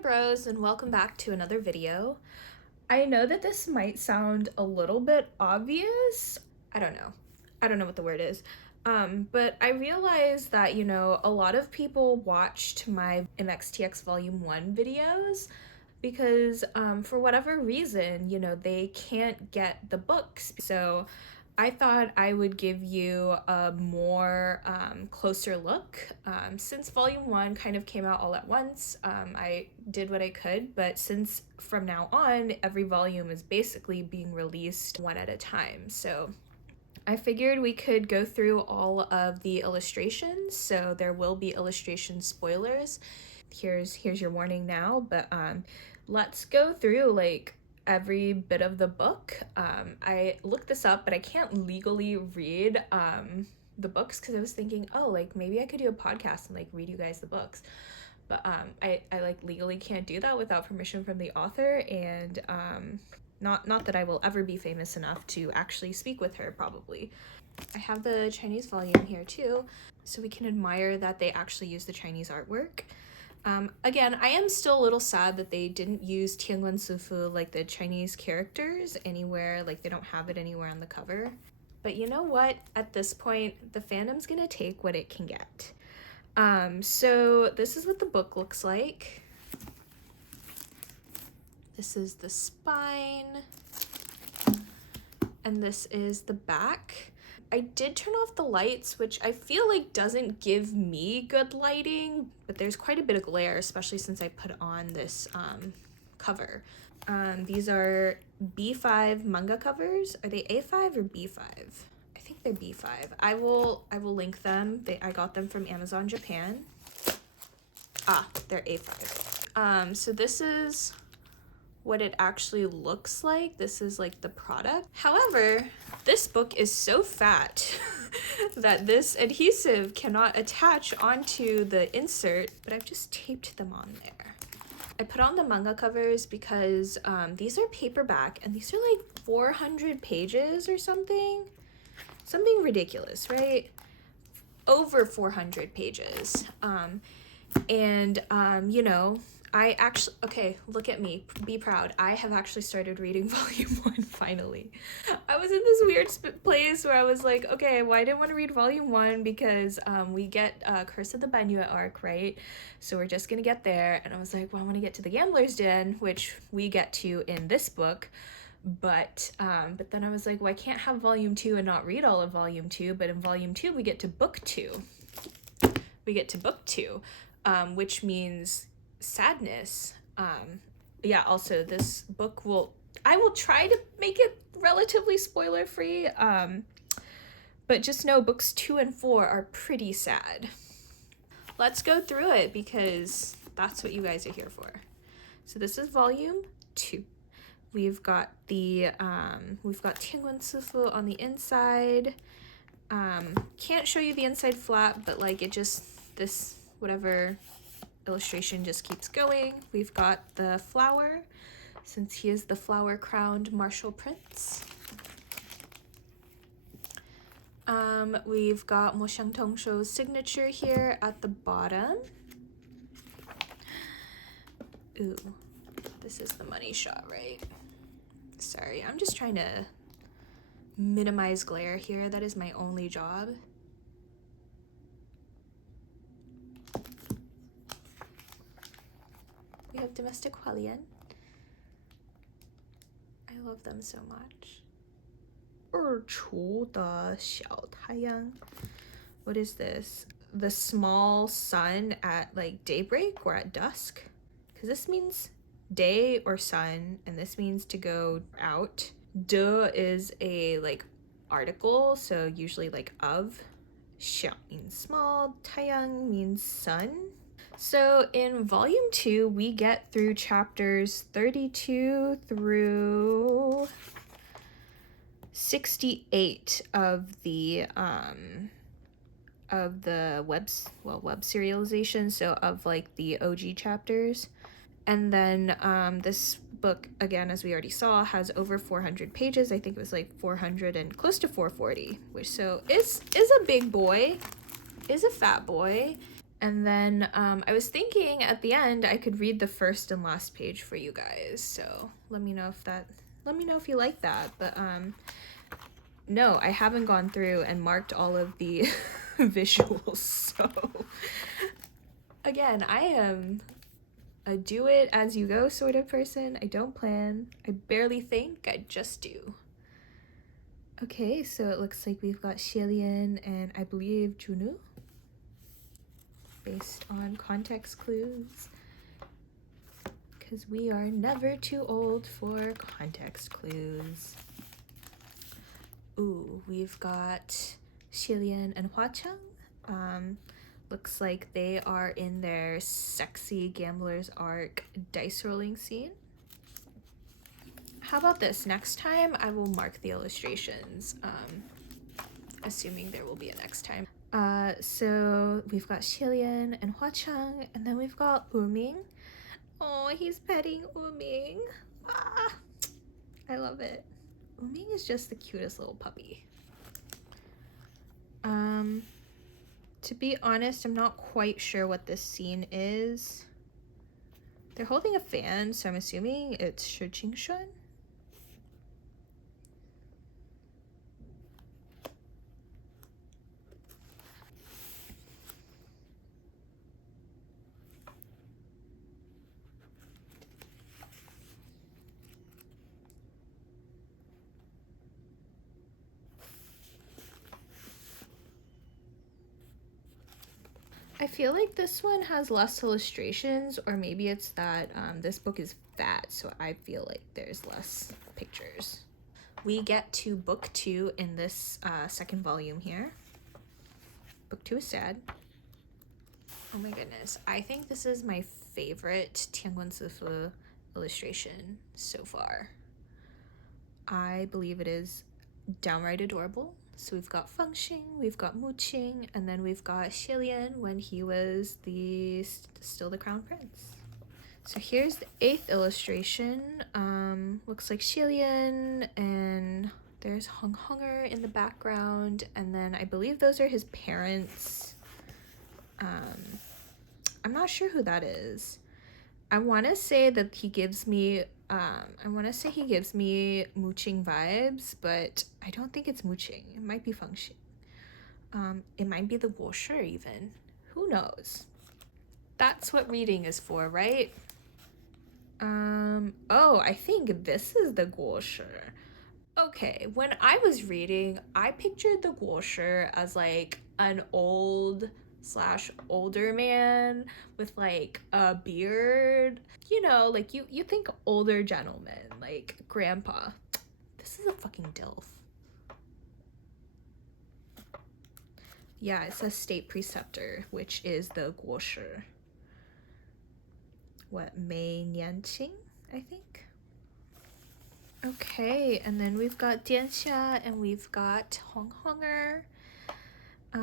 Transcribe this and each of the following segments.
bros, and welcome back to another video. I know that this might sound a little bit obvious. I don't know what the word is. But I realized that, a lot of people watched my MXTX Volume 1 videos because for whatever reason, they can't get the books. So I thought I would give you a more closer look. Since Volume 1 kind of came out all at once, I did what I could, but since from now on, every volume is basically being released one at a time. So I figured we could go through all of the illustrations, so there will be illustration spoilers. Here's your warning now, but let's go through like every bit of the book. I looked this up, but I can't legally read the books because I was thinking, oh, like maybe I could do a podcast and like read you guys the books. But I like legally can't do that without permission from the author, and not that I will ever be famous enough to actually speak with her, probably. I have the Chinese volume here too, so we can admire that they actually use the Chinese artwork. Again, I am still a little sad that they didn't use Tianguan Sifu, like the Chinese characters, anywhere. Like they don't have it anywhere on the cover. But you know what? At this point, the fandom's gonna take what it can get. So this is what the book looks like. This is the spine, and this is the back. I did turn off the lights, which I feel like doesn't give me good lighting, but there's quite a bit of glare, especially since I put on this cover. These are B5 manga covers. Are they A5 or B5? I think they're B5. I will link them. I got them from Amazon Japan. They're A5. So this is what it actually looks like. This is like the product. However, this book is so fat that this adhesive cannot attach onto the insert, but I've just taped them on there. I put on the manga covers because these are paperback and these are like 400 pages or something ridiculous, right? Over 400 pages. I actually, okay, look at me, be proud. I have actually started reading Volume 1 finally. I was in this weird place where I was like, okay, well, I didn't want to read Volume 1 because we get Curse of the Manhua arc, right? So we're just gonna get there. And I was like, well, I want to get to the Gambler's Den, which we get to in this book. But then I was like, well, I can't have Volume 2 and not read all of Volume 2. But in Volume 2, we get to Book 2. Which means sadness. Also this book I will try to make it relatively spoiler free, but just know books 2 and 4 are pretty sad. Let's go through it because that's what you guys are here for. So this is Volume 2. We've got the Tianguan Sifu on the inside. Can't show you the inside flap, but like this whatever illustration just keeps going. We've got the flower, since he is the flower-crowned martial prince. We've got Mo Xiangtongshu's signature here at the bottom. Ooh, this is the money shot, right? Sorry, I'm just trying to minimize glare here. That is my only job. We have domestic Hualien. I love them so much. 日出的小太阳. What is this? The small sun at like daybreak or at dusk? Because this means day or sun, and this means to go out. De is a like article, so usually like of. 小 means small, 太阳 means sun. So in Volume 2, we get through chapters 32 through 68 of the web serialization, so of like the OG chapters. And then this book, again, as we already saw, has over 400 pages. I think it was like 400 and close to 440, which so is a big boy, is a fat boy. And then I was thinking at the end I could read the first and last page for you guys. So let me know if you like that. But no, I haven't gone through and marked all of the visuals. So again, I am a do it as you go sort of person. I don't plan. I barely think. I just do. Okay, so it looks like we've got Xielian and I believe Junu, based on context clues, because we are never too old for context clues. Ooh, we've got Xielian and Huacheng. Looks like they are in their sexy gambler's arc dice rolling scene. How about this? Next time I will mark the illustrations, assuming there will be a next time. So we've got Xielian and Huacheng, and then we've got Uming. Oh, he's petting Uming. Ah, I love it. Uming is just the cutest little puppy. To be honest, I'm not quite sure what this scene is. They're holding a fan, so I'm assuming it's Shi Qingshun. I feel like this one has less illustrations, or maybe it's that this book is fat, so I feel like there's less pictures. We get to book 2 in this second volume here. Book 2 is sad. Oh my goodness. I think this is my favorite Tianguan Zifu illustration so far. I believe it is downright adorable. So we've got Fengxing, we've got Muqing, and then we've got Xielian when he was still the crown prince. So here's the 8th illustration. Looks like Xielian, and there's Hong Honger in the background, and then I believe those are his parents. I'm not sure who that is. I want to say that he gives me Muqing vibes, but I don't think it's Muqing. It might be Fengxing. It might be the Guoshi even. Who knows? That's what reading is for, right? Oh, I think this is the Guoshi. Okay, when I was reading, I pictured the Guoshi as like an older man with like a beard. You know, like you think older gentleman, like grandpa. This is a fucking DILF. Yeah, it says state preceptor, which is the Guoshi. What, Mei Nianqing, I think? Okay, and then we've got Dianxia and we've got Hong Honger. I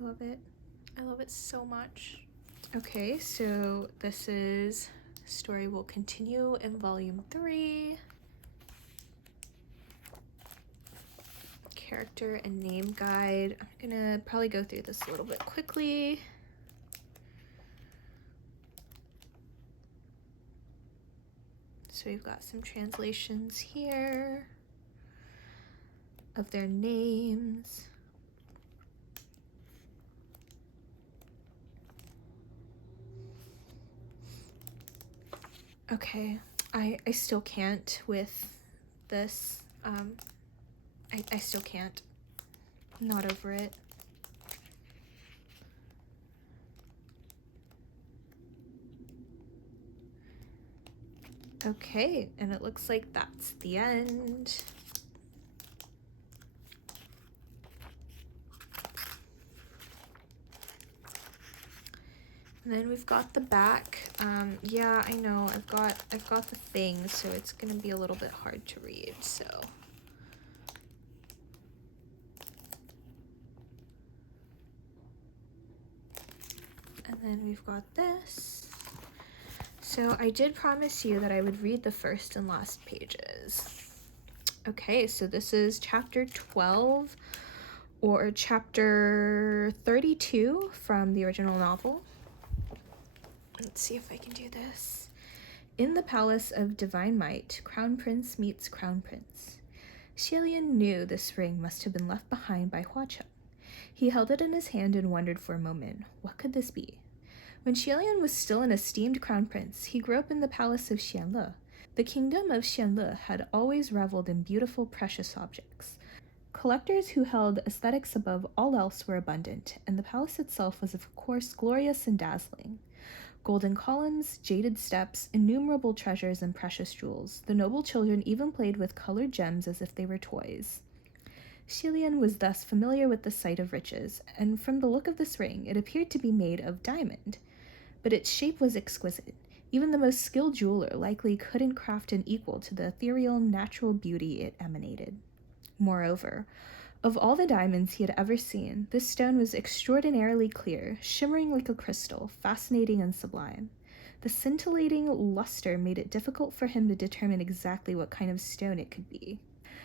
love it. I love it so much. Okay, so this is story will continue in volume 3. Character and name guide. I'm gonna probably go through this a little bit quickly. So we've got some translations here of their names. Okay, I still can't with this. I still can't. I'm not over it. Okay, and it looks like that's the end. And then we've got the back. Yeah, I know. I've got the thing, so it's gonna be a little bit hard to read. So. And then we've got this. So I did promise you that I would read the first and last pages. Okay, so this is chapter 12 or chapter 32 from the original novel. Let's see if I can do this. In the palace of divine might, Crown Prince meets Crown Prince. Xilian knew this ring must have been left behind by Huacheng. He held it in his hand and wondered for a moment, what could this be? When Xilian was still an esteemed crown prince, he grew up in the palace of Xianle. The kingdom of Xianle had always reveled in beautiful, precious objects. Collectors who held aesthetics above all else were abundant, and the palace itself was of course glorious and dazzling. Golden columns, jaded steps, innumerable treasures and precious jewels. The noble children even played with colored gems as if they were toys. Xilian was thus familiar with the sight of riches, and from the look of this ring, it appeared to be made of diamond. But its shape was exquisite. Even the most skilled jeweler likely couldn't craft an equal to the ethereal, natural beauty it emanated. Moreover, of all the diamonds he had ever seen, this stone was extraordinarily clear, shimmering like a crystal, fascinating and sublime. The scintillating luster made it difficult for him to determine exactly what kind of stone it could be.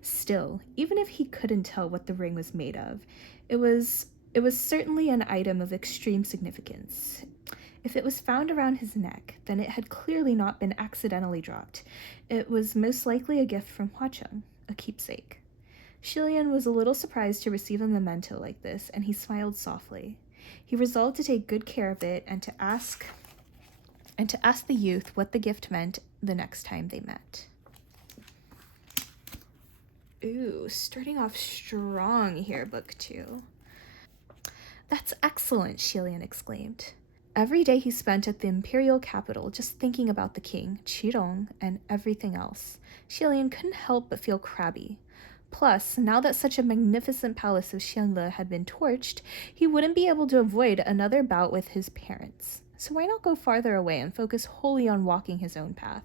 Still, even if he couldn't tell what the ring was made of, it was certainly an item of extreme significance. If it was found around his neck, then it had clearly not been accidentally dropped. It was most likely a gift from Huacheng, a keepsake. Xilian was a little surprised to receive a memento like this, and he smiled softly. He resolved to take good care of it and to ask the youth what the gift meant the next time they met. Ooh, starting off strong here, book 2. That's excellent, Xilian exclaimed. Every day he spent at the imperial capital just thinking about the king, Qirong, and everything else. Xilian couldn't help but feel crabby. Plus, now that such a magnificent palace of Xianle had been torched, he wouldn't be able to avoid another bout with his parents. So why not go farther away and focus wholly on walking his own path?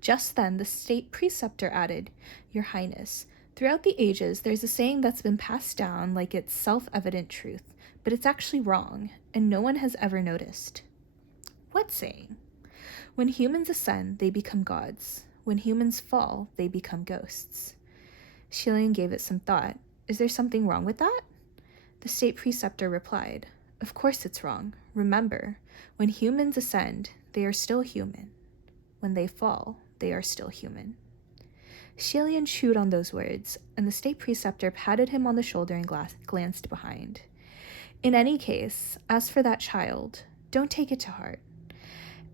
Just then, the state preceptor added, Your Highness, throughout the ages, there's a saying that's been passed down like it's self-evident truth, but it's actually wrong, and no one has ever noticed. What saying? When humans ascend, they become gods. When humans fall, they become ghosts. Xilian gave it some thought. Is there something wrong with that? The state preceptor replied, Of course it's wrong. Remember, when humans ascend, they are still human. When they fall, they are still human. Xilian chewed on those words, and the state preceptor patted him on the shoulder and glanced behind. In any case, as for that child, don't take it to heart.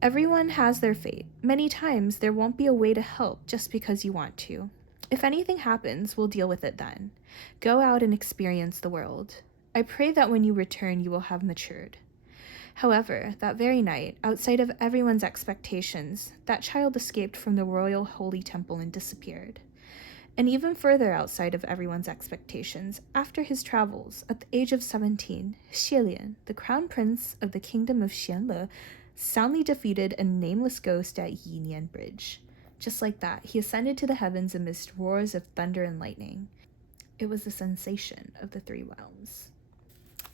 Everyone has their fate. Many times there won't be a way to help just because you want to. If anything happens, we'll deal with it then. Go out and experience the world. I pray that when you return, you will have matured. However, that very night, outside of everyone's expectations, that child escaped from the royal holy temple and disappeared. And even further outside of everyone's expectations, after his travels, at the age of 17, Xilian, the crown prince of the kingdom of Xianle, soundly defeated a nameless ghost at Yinian Bridge. Just like that, he ascended to the heavens amidst roars of thunder and lightning. It was the sensation of the 3 realms.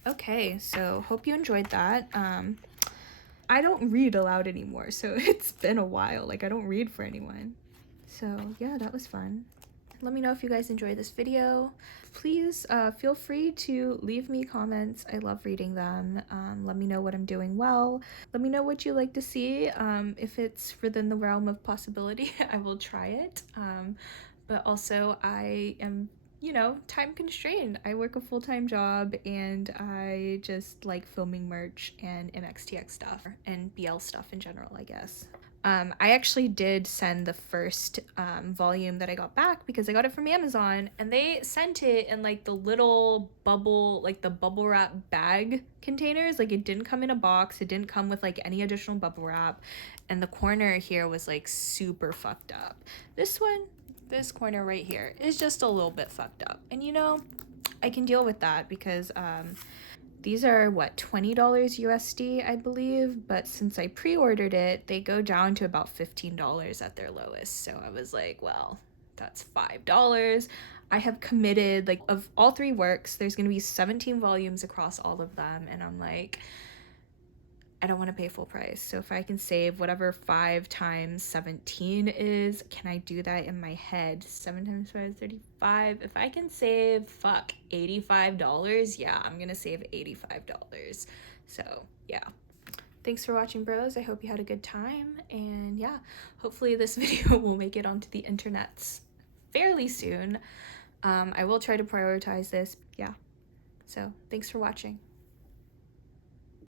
Okay, so hope you enjoyed that. I don't read aloud anymore, so it's been a while. Like, I don't read for anyone. So yeah, that was fun. Let me know if you guys enjoyed this video. Please feel free to leave me comments. I love reading them. Let me know what I'm doing well. Let me know what you like to see. If it's within the realm of possibility, I will try it. But also I am, time constrained. I work a full-time job and I just like filming merch and MXTX stuff and BL stuff in general, I guess. I actually did send the first volume that I got back because I got it from Amazon, and they sent it in like the little bubble, like the bubble wrap bag containers. Like, it didn't come in a box, it didn't come with like any additional bubble wrap, and the corner here was like super fucked up. This corner right here is just a little bit fucked up, and I can deal with that because these are what, $20 USD, I believe, but since I pre-ordered it, they go down to about $15 at their lowest. So I was like, well, that's $5. I have committed, like, of all 3 works, there's going to be 17 volumes across all of them, and I'm like, I don't want to pay full price. So if I can save whatever 5 times 17 is, can I do that in my head? 7 times 5 is 35. If I can save, fuck, $85, yeah, I'm gonna save $85. So yeah. Thanks for watching, bros. I hope you had a good time. And yeah, hopefully this video will make it onto the internets fairly soon. I will try to prioritize this. Yeah. So thanks for watching.